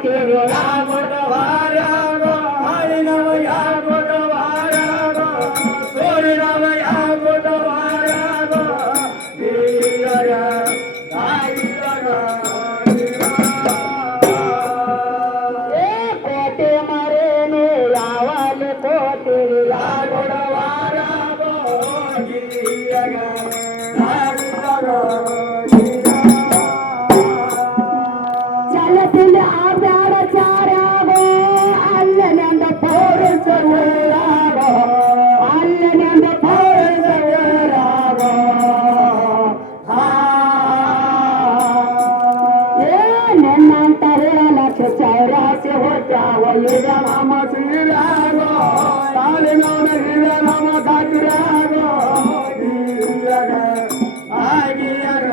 ಕೋತಿರಿ ಯಾಗೊಡವಾರಾಗೋ ಹಾಲಿನವ ಯಾಗೊಡವಾರಾಗೋ ಸೋರಿನವ ಯಾಗೊಡವಾರಾಗೋ ಹಿರಿಯರ ತಾಯಿಯರ ಏ ಕೋತಿ ಮರೇನೆ ಯಾವಲ್ಲಿ ಕೋತಿರಿ ಯಾಗೊಡವಾರಾಗೋ ಹಿರಿಯರ ತಾಯಿಯರ ಚಲತಿಲ್ಲಿ ಆಬ್ಯಾಡ ಚಾರ್ಯಾಗೋ ಅಲ್ಲನೆಂದ ಪೌರಸವೇರಾಗೋ ಅಲ್ಲನೆಂದ ಪೌರಸವೇರಾಗೋ ಏ ನಿನ್ನಂತರ ಲಕ್ಷ ಚೌರಾಸಿ ಹೊಟ್ಟಾವ ಈಗ ನಮ್ಮ ಸಿರಿಯಾಗೋ ತಾಳಿನವನ ಹಿರಿಯ ನಮ್ಮ ಸಾಕಿರಾಗೋ ಹಿರಿಯರ ಆಗಿಯರ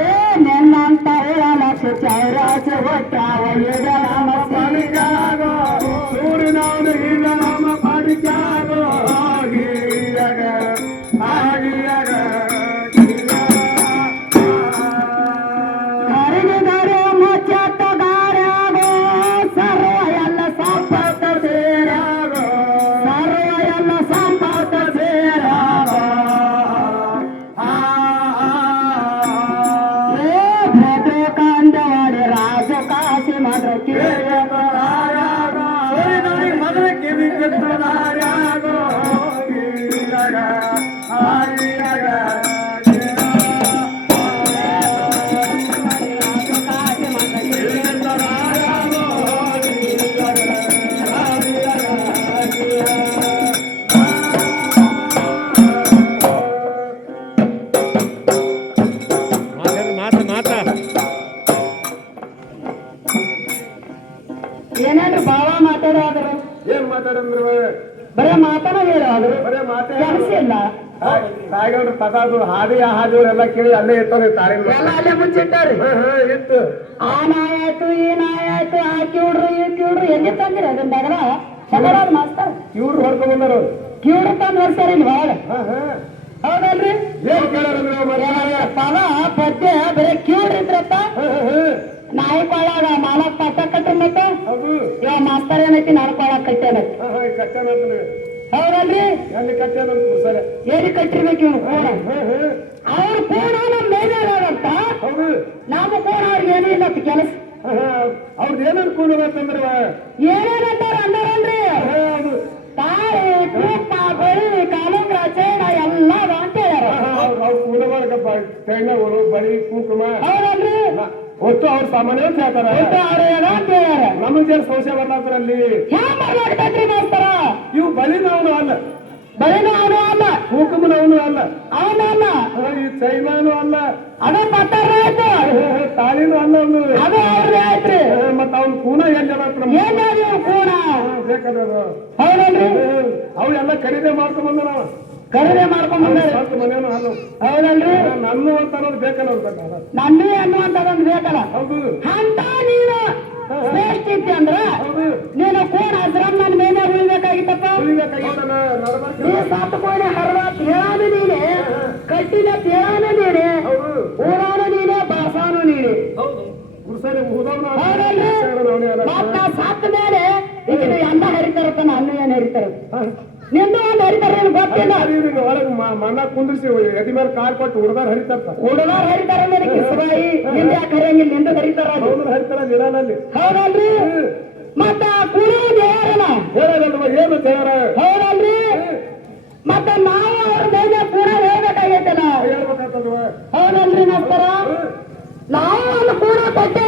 ಏ ನಿನ್ನಂತರ ಲಕ್ಷ ಚೌರಾಸಿ ಹೊಟ್ಟಾವ ಈಗ ನಮ್ಮ ಮನಿಗಾಗೋ ಸೂರಿನವನ ಹಿರಿಯ ನಮ್ಮ ಪಡಿಕಾಗೋ ಹಿರಿಯರ ಆಗಿಯರ ಹರಿದರೆ ಮುಚ್ಚತ್ತಗಾರಾಗೋ ಸರ್ವ ಎಲ್ಲ ಸಂಪತ್ತ ಸೇರಾಗೋ ಸರ್ವ ಎಲ್ಲ ಸಂಪತ್ತ ಸೇರಾಗೋ ಏ ಭದ್ರ ಕಂದವಾಡಿ ರಾಜ ಕಾಶಿ ಮದ್ರ ಮಗಳ ಕಿವಿಯಾಗೋ ಹಿರಿಯರ ಆಗಿಯರ ಏನೇನ್ರಿ ಭಾವ ಮಾತಾಡೋದ್ರು ಏನ್ ಮಾತಾಡಂದ್ರು ಬರೇ ಮಾತಾಡ ಹೇಳೋದ್ರು ಬರೇ ಮಾತೇ ಕೆಲಸ ಇಲ್ಲ ತಾಯಿಗೌಡ್ರು ತಗಾದು ಹಾದಿ ಆ ಹಾದಿಯವರೆಲ್ಲ ಕೇಳಿ ಅಲ್ಲೇ ಇರ್ತಾರೆ ತಾಳಿನ ಎಲ್ಲ ಅಲ್ಲೇ ಮುಚ್ಚಿಟ್ಟಾರಿ ಇತ್ತು ಆ ನಾಯ ಆಯ್ತು ಈ ನಾಯ ಆಯ್ತು ಆ ಕಿವ್ಡ್ರು ಈ ಕಿವ್ಡ್ರು ಎಲ್ಲಿ ತಂದಿರಿ ಅದನ್ನ ಬಗಲ ಚಂದ್ರಾದ ಮಾಸ್ತರ್ ಇವ್ರು ಹೊಡ್ಕೊಂಡ್ ಬಂದರು ಕಿವ್ಡ್ರು ತಂದು ವರ್ಷಾರಿ ಇಲ್ಲಿ ಒಳಗ ಹೌದಲ್ರಿ ಏನ್ ಕೇಳಾರಂದ್ರೆ ಪದ ಪದ್ಯ ಬರೀ ಕಿವ್ಡ್ರು ಇದ್ರತ್ತ ನಾಯಿ ಕೊಳ್ಳಾಗ ಮಾಲಕ್ ಪಟ್ಟ ಕಟ್ರಿ ಮತ್ತೆ ಹೌದು ಇವ ಮಾಸ್ತರ್ ಏನೈತಿ ನಾನು ಕೊಳ್ಳಾಗ ಕಟ್ಟೇನೈತಿ ಕಟ್ಟನ ಹೌದಲ್ರಿ ಎಲ್ಲಿ ಕಟ್ಟನ ಸರಿ ಏನಿ ಕಟ್ಟಿರ್ಬೇಕು ಇವ್ನು ಕೋಣ ಅವ್ರ ಕೋಣ ನಮ್ಮ ಮೇಲೆ ಇರೋದಂತ ಹೌದು ನಮ್ಮ ಕೋಣ ಅವ್ರಿಗೆ ಏನೂ ಇಲ್ಲ ಕೆಲಸ ಅವ್ರದ್ದು ಏನೇನು ಕೂಡಬೇಕಂದ್ರೆ ಏನೇನಂತಾರ ಅಂದಾರಲ್ರಿ ಅದು ತಾಳಿ ತುಪ್ಪ ಬಳಿ ಕಾಲುಂಗ್ರ ಚೈನ ಎಲ್ಲ ಅಂತ ಹೇಳ್ಯಾರ ಅವ್ರು ಕೂಡಬಾರ್ದಪ್ಪ ಚೈನವರು ಬಳಿ ಕುಂಕುಮ ಹೌದಲ್ರಿ ಒಟ್ಟು ಅವ್ರ ಸಾಮಾನ್ಯ ಹೇಳ್ತಾರ ಅವ್ರು ಏನೋ ಅಂತ ಹೇಳ್ಯಾರ ನಮಗೆ ಸಂಶಯ ಬರ್ಲಾದ್ರಲ್ಲಿ ಹ್ಯಾಂಗ ಮಾಡ್ಲಾಕತ್ರಿ ಮಾಸ್ತರ ಇವು ಬಲಿನವನು ಅಲ್ಲ ಬಳಿನೂ ಅವನು ಅಲ್ಲ ಕುಂಕುಮನವನು ಅಲ್ಲ ಅವನು ಅಲ್ಲ ಈ ಚೈನಾನು ಅಲ್ಲ ಅದು ಪತ್ತಾರ ಆಯ್ತು ತಾಳಿನೂ ಅಲ್ಲ ಅವನು ಅದು ಅವ್ರದೇ ಆಯ್ತ್ರಿ ಮತ್ತ ಅವ್ನ ಕೂನ ಎಲ್ಲಿ ಏನಾದ್ರು ಇವ್ರು ಕೋಣ ಬೇಕಾದ್ರು ಹೌದಲ್ರಿ ಅವೆಲ್ಲ ಖರೀದಿ ಮಾಡ್ಕೊಂಡ್ ಬಂದ ನಾವು ಖರೀದಿ ಮಾಡ್ಕೊಂಡ್ ಬಂದಾರೆ ಸ್ವಂತ ಮನೇನು ಅಲ್ಲ ಹೌದಲ್ರಿ ನನ್ನ ಅಂತ ಅನ್ನೋದು ಬೇಕಲ್ಲ ಅವ್ರ ಪ್ರಕಾರ ನನ್ನೇ ಅನ್ನುವಂಥದ್ದೊಂದು ಬೇಕಲ್ಲ ಹೌದು ಅಂತ ನೀನು ಶ್ರೇಷ್ಠ ಇದ್ದೆ ಅಂದ್ರ ಹೌದು ನೀನು ಕೋಣ ಹಸ್ರಮ್ ನನ್ನ ಮೇಲೆ ಉಳಿಬೇಕಾಗಿತ್ತಪ್ಪ ಉಳಿಬೇಕಾಗಿತ್ತಲ್ಲ ನಡಬಾರ್ದು ನೀ ಸತ್ತು ಕೋಣೆ ಹರದ ತೇಳಾನು ನೀನೆ ಕಟ್ಟಿನ ತೇಳಾನು ನೀನೆ ಹೌದು ಊರಾನು ನೀನೆ ಬಾಸಾನು ನೀನೆ ಹೌದು ಗುರುಸರಿ ಮುಗಿದವನು ಹೌದಲ್ರಿ ಮತ್ತ ಸತ್ತ ಮೇಲೆ ಈಗ ಎಲ್ಲ ಹರಿತಾರಪ್ಪ ನಾನು ಏನ್ ಹರಿತಾರ ನಿಂದು ಒಂದು ಹರಿತಾರ ಗೊತ್ತಿಲ್ಲ ಒಳಗೆ ಮನ ಕುಂದ್ರಿಸಿ ಎದಿ ಮೇಲೆ ಕಾರ್ ಕೊಟ್ಟು ಹುಡುಗಾರ ಹರಿತಾರ ಹುಡುಗಾರ ಹರಿತಾರ ನನಗೆ ಕಿಸಬಾಯಿ ನಿಂದ ಯಾಕೆ ಹರಿಯಂಗಿಲ್ಲ ನಿಂದು ಹರಿತಾರ ಹೌದು ಹರಿತಾರ ನಿರಾನಲ್ಲಿ ಹೌದಲ್ರಿ ಮತ್ತ ಕುಡಿಯೋದು ಯಾರಲ್ಲ ಹೇಳಲ್ವ ಏನು ದೇವರ ಹೌದಲ್ರಿ ಮತ್ತ ನಾವು ಅವ್ರ ಮೇಲೆ ಕೂಡ ಹೇಳ್ಬೇಕಾಗೈತಲ್ಲ ಹೇಳ್ಬೇಕಾಗ್ತದವ ಹೌದಲ್ರಿ ನಸ್ತರ ನಾವು ಒಂದು ಕೂಡ ಕೊಟ್ಟೆ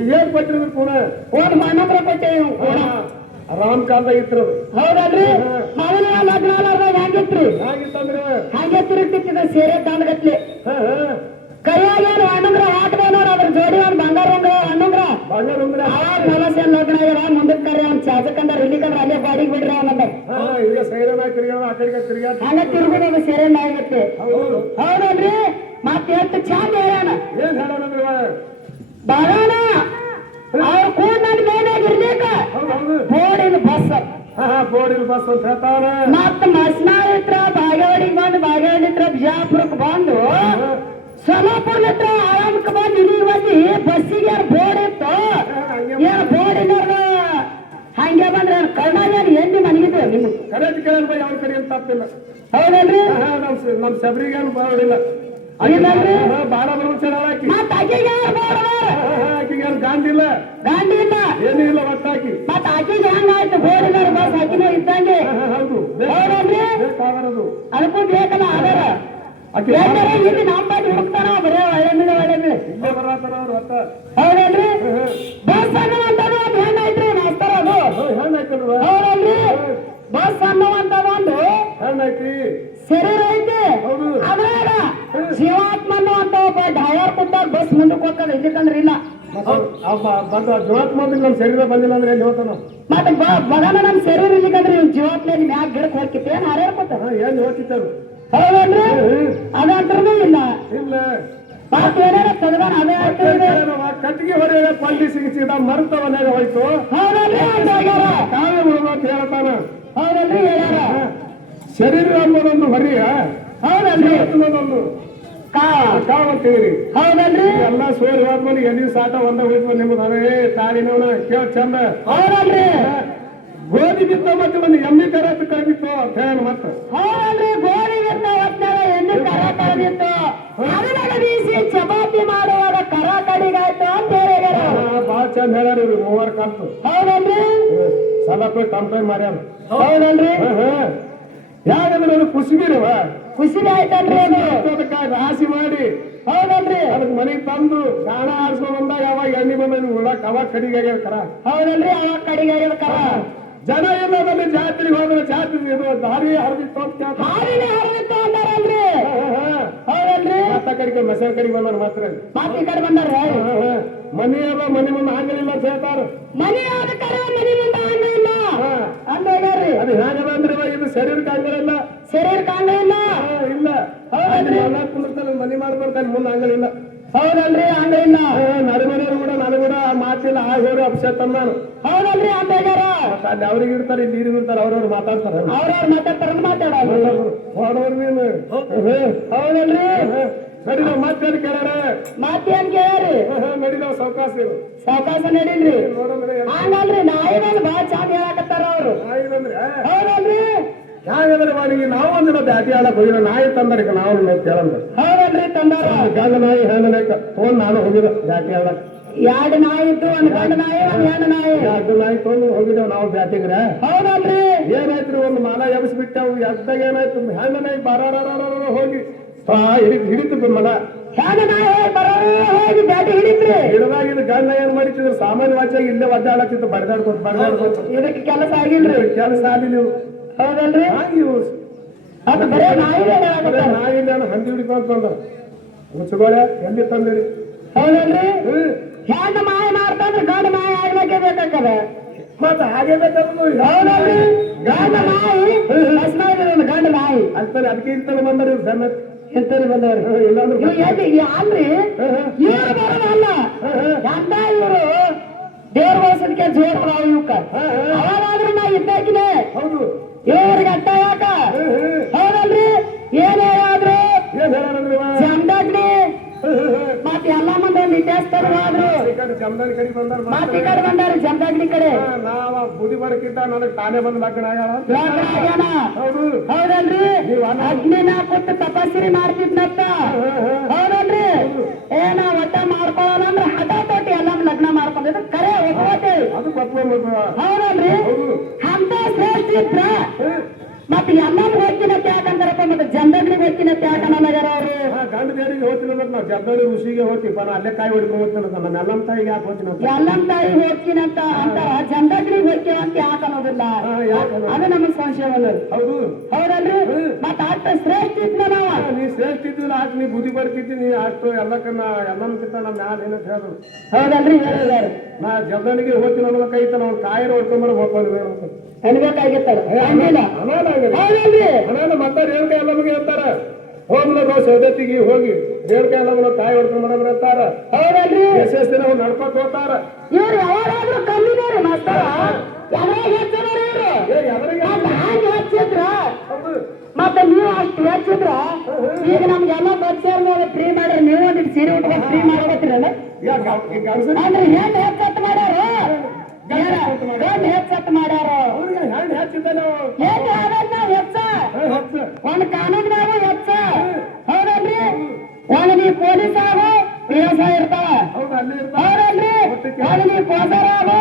ಈಗ ಏನ್ ಕೊಟ್ಟಿರಿ ಕೂಡ ಒಂದು ಮಣ್ಣತ್ರ ಕೊಟ್ಟೆ ಕೂಡ ರಾಮ್ ಕಾಲದಾಗ ಇತ್ತಿರೋದು ಹೌದಲ್ರಿ ಮೊದಲ ಲಗ್ನಾಲಾರ್ದಾಗ ಹೆಂಗಿತ್ರಿ ಹಾಗಿತ್ತಂದ್ರೆ ಹಾಗೆ ತಿರುಗ್ತಿತ್ತಿದ ಸೇರೆ ತಂದ್ಗತ್ಲಿ ಕೈಯಾಗೇನು ಹಣ್ಣಂದ್ರ ಹಾಕದೆ ನೋಡ್ರ ಅದ್ರ ಜೋಡಿ ಒಂದು ಬಂಗಾರ ಒಂದು ಹಣ್ಣಂದ್ರ ಬಂಗಾರ ಆವಾಗ ನಲಸೆ ಲಗ್ನ ಆಗ್ಯಾರ ಮುಂದಕ್ಕೆ ಕರ್ರಿ ಅವ್ನು ಚಾಚಕಂದ್ರ ಇಲ್ಲಿಕಂದ್ರ ಅಲ್ಲೇ ಬಾಡಿಗೆ ಬಿಡ್ರಿ ಅವನಂದ ಈಗ ಸೈರನ ತಿರ್ಗಾಡ ಆ ಕಡೆಗೆ ತಿರ್ಗಾಡ ಹಂಗ ತಿರುಗುದ ಸೇರೆ ಆಗತ್ತೆ ಹೌದು ಹೌದಲ್ರಿ ಮತ್ತೆ ಎಷ್ಟು ಚಂದ ಹೇಳ್ಯಾನ ಏನ್ ಹೇಳೋಣಂದ್ರ ಬರೋಣ ಅವ್ರು ಕೂಡ ನನ್ನ ಮೇನಾಗ ಇರ್ಲಿಕ್ಕ ಹೌದು ಬೋರ್ಡಿನ ಬಸ್ ಬೋರ್ಡಿನ ಬಸ್ ಅಂತ ಹೇಳ್ತಾರ ಮತ್ತ ಮಸ್ನಾಳ್ ಹತ್ರ ಬಾಗೇವಾಡಿಗೆ ಬಂದು ಬಾಗೇವಾಡಿ ಹತ್ರ ಬಿಜಾಪುರಕ್ಕೆ ಬಂದು ಸೋಲಾಪುರ ಹತ್ರ ಆರಾಮಕ್ಕೆ ಬಂದು ಇಲ್ಲಿ ಬಂದು ಬಸ್ಸಿಗೆ ಬೋರ್ಡ್ ಇತ್ತು ಏನ್ ಬೋರ್ಡ್ ಇಲ್ಲ ಹಂಗೆ ಬಂದ್ರೆ ಕರ್ನಾಟಕ ಎಲ್ಲಿ ಮನಗಿದ್ರು ನಿಮ್ಗೆ ಕರೆಕ್ಟ್ ಕೇಳಲ್ವ ಯಾವ ಕಡೆ ಅಂತ ತಪ್ಪಿಲ್ಲ. ಹೌದಲ್ರಿ ನಮ್ ಶಬರಿಗೇನು ಬರೋದಿಲ್ಲ ಬಾಳ ಬರೋಚನ ಹಾಕಿ ಮತ್ತ ಆಕೆಗೆ ಆಕಿಗೇನು ಗಾಂಧಿ ಇಲ್ಲ ಗಾಂಧಿ ಇಲ್ಲ ಏನೂ ಇಲ್ಲ ಒಟ್ಟಾಕಿ ಮತ್ತ ಆಕೆಗೆ ಹೆಂಗಾಯ್ತು ಬೋರ್ಡ್ ಇಲ್ಲ ಬಸ್ ಆಕಿನ ಇದ್ದಂಗೆ ಹೌದು ಹೌದಲ್ರಿ ಬೇಕಾಗಿರೋದು ಅದಕ್ಕೂ ಬೇಕಲ್ಲ ಆಧಾರ ಆಕಿ ಇಲ್ಲಿ ನಮ್ಮ ಪಾಟಿ ಹುಡುಕ್ತಾನ ಬರೇ ಒಳ್ಳೆ ಮೇಲೆ ಇಲ್ಲೇ ಬರತ್ತಾರ ಅವ್ರು ಒಟ್ಟ ಹೌದಲ್ರಿ ಬಸ್ ಅನ್ನುವಂಥದ್ದು ಒಂದು ಹೆಣ್ಣಾಯ್ತ್ರಿ ನಾಸ್ತಾರ ಅದು ಹೆಣ್ಣಾಯ್ತಲ್ವ ಹೌದಲ್ರಿ ಬಸ್ ಅನ್ನುವಂಥದ್ದು ಒಂದು ಹೆಣ್ಣಾಯ್ತಿ ಶರೀರ ಐತಿ ಅದ್ರಾಗ ಜೀವಾತ್ಮ ಅನ್ನುವಂತ ಒಬ್ಬ ಡ್ರೈವರ್ ಕೊಟ್ಟಾಗ ಬಸ್ ಮುಂದಕ್ಕೆ ಹೋಗ್ತದೆ ಇಲ್ಲಿಕಂದ್ರೆ ಇಲ್ಲ ಬಂದ ಜೀವಾತ್ಮ ನಮ್ಮ ಶರೀರ ಬಂದಿಲ್ಲ ಅಂದ್ರೆ ಎಲ್ಲಿ ಹೋಗ್ತಾನ ಮತ್ತೆ ಬಗನ ನಮ್ ಶರೀರ ಇಲ್ಲಿಕಂದ್ರೆ ಇವ್ ಜೀವಾತ್ಮ ಮ್ಯಾಗ ಗಿಡಕ್ಕೆ ಹೋಗ್ತಿತ್ತು ಏನ್ ಹಾರ್ಯಾಡ್ಕೊತ ಏನ್ ಹೋಗ್ತಿತ್ತಾರ ಹೌದಲ್ರಿ ಅದಂತ್ರನೂ ಇಲ್ಲ ಇಲ್ಲ ಮತ್ತೆ ಏನಾರ ತೆಗ್ದಾನ ಅದೇ ಆಗ್ತದೆ ಕಟ್ಟಿಗೆ ಹೊರ ಪಲ್ಟಿ ಸಿಗಿಸಿದ ಮರುತ ಮನೆಯಾಗ ಹೋಯ್ತು ಹೌದಲ್ರಿ ಕಾವೇ ಬಿಡ್ಬೇಕು ಹೇಳ್ತಾನ ಹೌದಲ್ರಿ ಹೇಳ್ಯಾರ ಶರೀರ ಅನ್ನೋದೊಂದು ಹೊರಿಯ ಹೌದಲ್ರಿ ಅನ್ನೋದೊಂದು ಕಾವ್ ಅಂತೀರಿ ಹೌದಲ್ರಿ ಎಲ್ಲ ಸೋರಿ ಹೋದ್ಮೇಲೆ ಎಲ್ಲಿ ಸಾಟ ಒಂದ ಹೋಯ್ತು ನಿಮ್ದು ಅದೇ ತಾಳಿನವನ ಕೇಳ ಚಂದ ಹೌದಲ್ರಿ ಗೋಧಿ ಬಿತ್ತ ಮತ್ತೆ ಒಂದು ಎಮ್ಮೆ ಕರಾತ ಕರೆದಿತ್ತು ಫೇನ್ ಮತ್ತೆ ಹೌದಲ್ರಿ ಗೋಧಿ ಬಿತ್ತ ಹೊತ್ತಾಗ ಎಣ್ಣೆ ಕರ ಕಳೆದಿತ್ತು ಅದರಾಗ ಬೀಸಿ ಚಪಾತಿ ಮಾಡುವಾಗ ಕರ ಕಡಿಗಾಯ್ತು ಅಂತ ಹೇಳಿದಾರ ಬಾಳ ಚಂದ ಹೇಳ್ಯಾರ ಇವ್ರು ಮೂವರ್ ಕಂತು ಹೌದಲ್ರಿ ಸಲಪೆ ಕಂಪ್ಲೇಂಟ್ ಮಾಡ್ಯಾರ ಹೌದಲ್ರಿ ಯಾಕಂದ್ರೆ ಅದು ಖುಷಿಗಿರವ ಖುಷಿನೇ ಆಯ್ತಲ್ರಿ ಅದು ಅದಕ್ಕೆ ರಾಶಿ ಮಾಡಿ ಹೌದಲ್ರಿ ಅದಕ್ಕೆ ಮನೆಗೆ ತಂದು ಗಾಣ ಆಡ್ಸ್ಕೊಂಡ್ ಬಂದಾಗ ಅವಾಗ ಎಣ್ಣೆ ಬಂದ ಉಳ್ಳಾಕ ಅವಾಗ ಕಡಿಗೆ ಕರ ಹೌದಲ್ರಿ ಅವಾಗ ಕಡಿಗಾಗ್ಯದ ಕರ ಜನ ಎಲ್ಲದಲ್ಲಿ ಜಾತ್ರೆಗೆ ಹೋದ್ರೆ ಜಾತ್ರೆ ಇದು ದಾರಿ ಹರಿದಿತ್ತು ಅಂತ ಹಾಲಿನ ಹರಿದಿತ್ತು ಅಂತಾರಲ್ರಿ ಹೌದಲ್ರಿ ಮತ್ತ ಕಡೆಗೆ ಮೆಸೇಜ್ ಕಡೆಗೆ ಬಂದಾರ ಮಾತ್ರ ಮಾತಿ ಈ ಕಡೆ ಬಂದಾರ ಮನೆ ಎಲ್ಲ ಮನೆ ಮುಂದೆ ಆಗಲಿಲ್ಲ ಅಂತ ಹೇಳ್ತಾರ ಮನೆ ಆದ ಕರ ಮನೆ ಮುಂದೆ ಆಗಲಿಲ್ಲ ಅಂತ ಹೇಳ್ಯಾರ್ರಿ ಅದು ಹೇಗದ ಅಂದ್ರೆ ಇದು ಶರೀರಕ್ಕೆ ಆಗಲಿಲ್ಲ ಶರೀರಕ್ಕೆ ಆಗಲಿಲ್ಲ ಇಲ್ಲ ಕುಂದಿರ್ತಾನೆ ಮನೆ ಮಾಡ್ಕೊಳ್ತಾನೆ ಮುಂದೆ ಆಗಲಿಲ್ಲ ಹೌದಲ್ರಿ ಹಂಗಿಲ್ಲ ನಡುಮನೆಯವರು ಕೂಡ ನಾನು ಕೂಡ ಆ ಮಾತಿಲ್ಲ ಆ ಹೇಳಿ ಅಪ್ಸೆಟ್ ನಾನು ಹೌದಲ್ರಿ ಅಂತ ಹೇಳ್ಯಾರ ಅಲ್ಲಿ ಅವ್ರಿಗೆ ಇರ್ತಾರೆ ಇಲ್ಲಿ ಇವ್ರಿಗೆ ಇರ್ತಾರೆ ಅವ್ರವ್ರು ಮಾತಾಡ್ತಾರೆ ಅವ್ರವ್ರು ಮಾತಾಡ್ತಾರ ಮಾತಾಡೋದು ಹೊಡೋರು ನೀನು ಹೌದಲ್ರಿ ನಡಿದ ಮತ್ತೆ ಕೇಳ್ಯಾರ ಮಾತೇನ್ ಕೇಳ್ಯಾರಿ ನಡಿದಾವ್ ಸಾವಕಾಶ ಸಾವಕಾಶ ನಡೀಲ್ರಿ ನೋಡಂದ್ರೆ ಹಂಗಲ್ರಿ ನಾಯಿ ಬಂದು ಬಾಳ ಚಂದ ಹೇಳಕತ್ತಾರ ಅವ್ರು ನಾಯಿದಂದ್ರೆ ಹೌದಲ್ರಿ ಯಾಕಂದ್ರೆ ಮಾಡಿ ನಾವು ಒಂದಿನ ಬ್ಯಾಟಿ ಆಡಕ್ ಹೋಗಿಲ್ಲ ನಾಯಿ ತಂದರಿಕ ನಾವು ಕೇಳಂದ್ರೆ ಹೌದಲ್ರಿ ತಂದಾರ ಗಂಡ ನಾಯಿ ಹೆಣ್ಣು ನಾಯಿ ತೊಗೊಂಡು ನಾನು ಹೋಗಿದ ಬ್ಯಾಟಿ ಆಡಕ್ ಎರಡು ನಾಯಿ ಇತ್ತು ಒಂದ್ ಗಂಡ ನಾಯಿ ಒಂದ್ ಹೆಣ್ಣು ನಾಯಿ ಎರಡು ನಾಯಿ ತೊಗೊಂಡು ಹೋಗಿದ್ದೇವ್ ನಾವು ಬ್ಯಾಟಿಗ್ರೆ ಹೌದಲ್ರಿ ಏನಾಯ್ತ್ರಿ ಒಂದು ಮಾಲ ಎಬ್ಸ್ಬಿಟ್ಟವು ಎದ್ದಾಗ ಏನಾಯ್ತು ಹೆಣ್ಣು ನಾಯಿ ಬಾರಾರ ಹೋಗಿ ಹಿಡಿತು ಮಲ ಹೆಣ್ಣು ನಾಯಿ ಬರೋರು ಹೋಗಿ ಬ್ಯಾಟಿ ಹಿಡಿತ್ರಿ ಹಿಡಿದಾಗ ಇದು ಗಂಡ ಏನ್ ಮಾಡಿತಿದ್ರು ಸಾಮಾನ್ಯ ವಾಚಾಗಿ ಇಲ್ಲೇ ಒದ್ದಾಡಕ್ತಿತ್ತು ಬಡದಾಡ್ಕೊತ ಇದಕ್ಕೆ ಕೆಲಸ ಆಗಿಲ್ರಿ ಕೆಲಸ ಆಗಿ ನೀವು ಹೌದಲ್ರಿ ಅದು ಬರೇ ನಾಯಿ ನಾಯಿಲ್ಲ ಹಂದಿ ಹಿಡಿಕೊಂತ ಬಂದ ಮುಚ್ಚಗೋಳೆ ಎಲ್ಲಿ ತಂದಿರಿ ಹೌದಲ್ರಿ ಹೆಣ್ಣು ಮಾಯ ಮಾಡ್ತಂದ್ರೆ ಗಂಡ ಮಾಯ ಆಗ್ಲಿಕ್ಕೆ ಬೇಕಾಗ್ತದೆ ಮತ್ತ ಹಾಗೆ ಬೇಕಾದ್ರು ಹೌದಲ್ರಿ ಗಂಡ ನಾಯಿ ಗಂಡ ನಾಯಿ ಅಂತಾರೆ ಅದಕ್ಕೆ ಇಂತಲ್ಲಿ ಬಂದರು ಸಣ್ಣ ಎಂತಲ್ಲಿ ಬಂದವ್ರಿ ಇಲ್ಲಾಂದ್ರೆ ಅಲ್ರಿ ಇವರು ಬರೋದಲ್ಲ ಎಂತ ಇವರು ದೇವ್ರ ವರ್ಷದಕ್ಕೆ ಜೋರ್ ನಾವು ಇವಕ್ಕ ಅವಾಗಾದ್ರೂ ನಾ ಇದ್ದಾಕಿನೇ ಹೌದು ಇವ್ರಿಗೆ ಅಟ್ಟ ಯಾಕ ಹೌದಲ್ರಿ ಏನ್ ಹೇಳಾದ್ರು ಏನ್ ಹೇಳಂದ್ರೆ ಜಮದಗ್ನಿ ಮತ್ ಎಲ್ಲಾ ಮಂದಿ ಒಂದ್ ಇತಿಹಾಸದವ್ರು ಹೋದ್ರು ಜಮದಾನಿ ಕಡೆ ಬಂದಾರ ಮತ್ ಈ ಕಡೆ ಬಂದಾರ ಜಮದಗ್ನಿ ಕಡೆ ನಾವ ಬುದ್ಧಿ ಬರಕಿದ್ದ ನನಗ್ ತಾನೇ ಬಂದ್ ಲಗ್ನ ಆಗ್ಯಾನ ಹೌದು ಹೌದಲ್ರಿ ಅಗ್ನಿನ ಕೊಟ್ಟು ತಪಸ್ಸರಿ ಮಾಡ್ತಿದ್ನತ್ತ ಹೌದಲ್ರಿ ಏನ ಒಟ್ಟ ಮಾಡ್ಕೊಳ್ಳೋಣ ಅಂದ್ರೆ ಹಠ ತೊಟ್ಟಿ ಎಲ್ಲ ಲಗ್ನ ಮಾಡ್ಕೊಂಡಿದ್ರು ಕರೆ ಒಪ್ಕೋತೇವಿ ಅದು ಪಪ್ಪ ಹೌದಲ್ರಿ ಅಂತ ಶ್ರೇಷ್ಠ ಇದ್ರ ಮತ್ತೆ ಎಲ್ಲಾರು ಹೋಗ್ತೀನಿ ಯಾಕಂತಾರಪ್ಪ ಮತ್ತೆ ಜಮದಗ್ನಿಗೆ ಹೋಗ್ತೀನಿ ಯಾಕನ್ನೋಗ್ಯಾರ ಅವ್ರು ಗಂಡ ದೇವರಿಗೆ ಹೋಗ್ತಿಲ್ಲ ನಾವು ಜಮದಗ್ನಿ ಋಷಿಗೆ ಹೋಗ್ತೀವಿ ನಾನು ಅಲ್ಲೇ ಕಾಯಿ ಹೊಡ್ಕೊಂಡು ಹೋಗ್ತೀನಿ ನಮ್ಮ ಎಲ್ಲಮ್ಮ ತಾಯಿಗೆ ಯಾಕೆ ಹೋಗ್ತೀನಿ ಎಲ್ಲಮ್ಮ ತಾಯಿ ಹೋಗ್ತೀನಿ ಅಂತ ಅಂತಾರ ಜಮದಗ್ನಿಗೆ ಹೋಗ್ತೀವಿ ಅಂತ ಯಾಕೆ ಅನ್ನೋದಿಲ್ಲ ಅದು ನಮಗ್ ಸಂಶಯ ಹೌದು ಹೌದಲ್ರಿ ಮತ್ತ ಅಷ್ಟ ಶ್ರೇಷ್ಠ ಇದ್ನ ನಾವ ನೀ ಶ್ರೇಷ್ಠ ಇದ್ದಿಲ್ಲ ಆಟ ನೀ ಬುದ್ಧಿ ಬರ್ತಿದ್ದೀನಿ ಅಷ್ಟು ಎಲ್ಲಕ್ಕನ್ನ ಎಲ್ಲಮ್ಕಿಂತ ನಮ್ಮ ಮ್ಯಾಲ ಏನಂತ ಹೇಳಿದ್ರು ಹೌದಲ್ರಿ ಹೇಳಿದಾರ ನಾ ಜಮದಗ್ನಿಗೆ ಹೋಗ್ತೀನಿ ಅನ್ನೋ ಕೈತ ನಾವು ಕಾಯಿನ ಹೊಡ್ಕೊಂಡ್ಬರ ಹೋಗ್ಕೊಂಡು ಅನ್ಬೇಕಾಗಿತ್ತಾರ ಹೌದಲ್ರಿ ಅನಾನ ಮತ್ತೆ ರೇಣುಕ ಎಲ್ಲಮಗೆ ಅಂತಾರ ಹೋಗ್ಲೋ ಸೌದತ್ತಿಗೆ ಹೋಗಿ ರೇಣುಕ ಎಲ್ಲವನ್ನ ಕಾಯಿ ಹೊಡ್ಕೊಂಡ್ ಅಂತಾರ ಹೌದಲ್ರಿ ಎಷ್ಟೆಷ್ಟು ದಿನ ನಡ್ಕೊತ ಹೋಗ್ತಾರ ಇವ್ರು ಯಾವಾಗಾದ್ರೂ ಕಮ್ಮಿದಾರೆ ಮಾಸ್ತರ ಎದ್ರಾಗ ಹೆಚ್ಚದಾರ ಇವ್ರು ಹಾಗೆ ಹೆಚ್ಚಿದ್ರ ಮತ್ತೆ ನೀವು ಅಷ್ಟು ಹೆಚ್ಚಿದ್ರ ಈಗ ನಮ್ಗೆಲ್ಲ ಬಸ್ ಫ್ರೀ ಮಾಡ್ರಿ ನೀವು ಅಂದ್ರೆ ಹೆಣ್ಣು ಹೆಚ್ಚತ್ ಮಾಡ್ಯಾರು ಗಂಡು ಹೆಚ್ಚತ್ ಮಾಡ್ಯಾರು ಅವ್ರಿಗೆ ಹೆಣ್ಣು ಹೆಚ್ಚಿದ್ದಾನೆ ಹೇಗೆ ಆಮೇಲೆ ನಾವು ಹೆಚ್ಚ ಒಂದ್ ಕಾನೂನ್ಯಾಗೂ ಹೆಚ್ಚ ಹೌದಲ್ರಿ ಒಂದ್ ನೀ ಪೊಲೀಸ್ ಆಗು PSI ಇರ್ತಾವ ಹೌದು ಅಲ್ಲಿ ಹೌದಲ್ರಿ ಒಂದ್ ನೀ ಪೋಸರ್ ಆಗು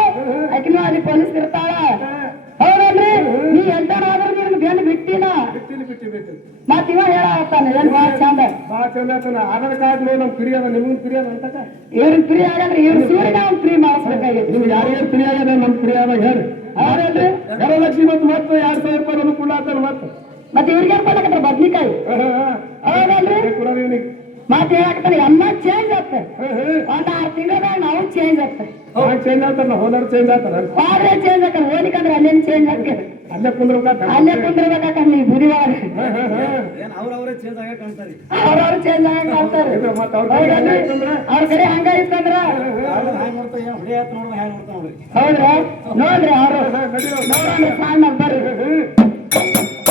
ಆಕಿನೂ ಅಲ್ಲಿ ಪೊಲೀಸ್ ಇರ್ತಾಳ ಹೌದಲ್ರಿ ನೀ ಎಂತನಾದ್ರೂ ನಿನ್ ಗಂಡು ಬಿಟ್ಟಿನ ಬಿಟ್ಟು ಮತ್ ಇವ ಹೇಳತ್ತಾನೆ ಏನ್ ಬಾಳ ಚಂದ ಭಾಳ ಚಂದ ಆತನ ಆಧಾರ್ ಕಾರ್ಡ್ ನಮ್ ಫ್ರೀ ಅದ ನಿಮ್ಗೆ ಫ್ರೀ ಅದ ಅಂತಕ ಇವ್ರಿಗೆ ಫ್ರೀ ಆಗಲ್ರಿ ಇವ್ರ ಸೂರ್ಯ ನಾವು ಫ್ರೀ ಮಾಡಿಸ್ಬೇಕಾಗಿತ್ತು ನಿಮ್ಗೆ ಯಾರ್ಯಾರು ಫ್ರೀ ಆಗ್ಯದ ನಮ್ ಫ್ರೀ ಆದಾಗ ಹೇಳಿ ಹೌದಲ್ರಿ ವರಲಕ್ಷ್ಮಿ ಮತ್ತೆ 2000 ರೂಪಾಯಿ ನಮ್ಗೆ ಕೊಡ್ಲಾತಾರ ಮತ್ತೆ ಇವ್ರಿಗೆ ಏನ್ ಕೊಡಕತ್ರ ಬದ್ನಿಕಾಯಿ ಹೌದಲ್ರಿ ಕೊಡೋದು ಇವನಿಗೆ ಮತ್ತೆ ಹೇಳಕತ್ತಾನೆ ಎಲ್ಲ ಚೇಂಜ್ ಆಗ್ತದೆ ಒಂದ್ 6 ತಿಂಗಳದಾಗ ನಾವು ಚೇಂಜ್ ಆಗ್ತದೆ ಚೇಂಜ್ ಆಗ್ತಾರ ಹೋದವ್ರು ಚೇಂಜ್ ಆಗ್ತಾರ ಆದ್ರೆ ಚೇಂಜ್ ಆಗ ಹೋಲಿಕಂದ್ರೆ ಅಲ್ಲೇನ್ ಚೇಂಜ್ ಆಗ್ತದೆ ಅಲ್ಲೇ ಕುಂದ್ರಬೇಕಾತ ಅಲ್ಲೇ ಕುಂದಿರ್ಬೇಕಾಕ ನೀ ಬುದಿವಾರ ಅವ್ರವ್ರೇ ಚೇಂಜ್ ಆಗ ಕಾಣ್ತಾರೆ ಅವ್ರವ್ರು ಚೇಂಜ್ ಆಗಂಗ್ ಕಾಣ್ತಾರೆ ಮತ್ತೆ ಅವ್ರ ಅವ್ರ ಕಡೆ ಹಂಗ ಇತ್ತಂದ್ರ ಹ್ಯಾಂಗ್ ನೋಡ್ತಾ ಏನು ಹೊಡೆ ಆಯ್ತು ನೋಡ್ದ ಹ್ಯಾಂಗ್ ನೋಡ್ತಾ ನೋಡ್ರಿ ಹೌದ್ರಿ ನೋಡ್ರಿ ಅವ್ರು ನಡೀರೋ ನೋಡೋಣ ಸಾಂಗ್ ಬರ್ರಿ